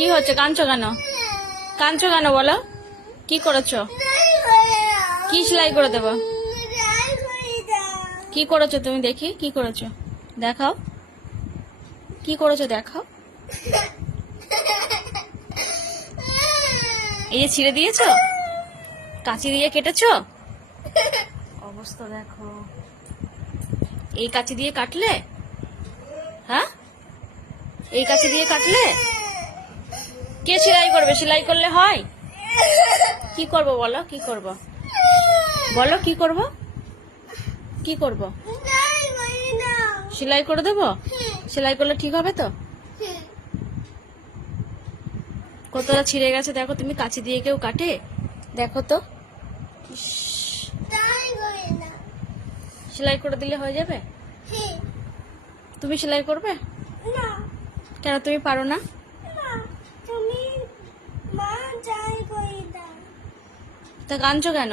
কি হচ্ছে? কাঁদছো কেন? কাঁদছো কেন বলো? কি করেছো? কি সেলাই করে দেবো? কি করেছো তুমি? দেখি কি করেছো, দেখাও। কি করেছো দেখাও। এই যে ছিঁড়ে দিয়েছো, কাঁচি দিয়ে কেটেছো? অবস্থা দেখো। এই কাঁচি দিয়ে কাটলে? হ্যাঁ, এই কাঁচি দিয়ে কাটলে? কে সেলাই করবে? সেলাই করলে হয়? কি করব বলো, কি করব বলো, কি করব? কি করব? সেলাই করে দেবো? সেলাই করলে ঠিক হবে তো? কতটা ছিঁড়ে গেছে দেখো। তুমি কাঁচি দিয়ে কেউ কাটে? দেখো তো। সেলাই করে দিলে হয়ে যাবে? তুমি সেলাই করবে? কেন, তুমি পারো না? তা কাঁদছো কেন?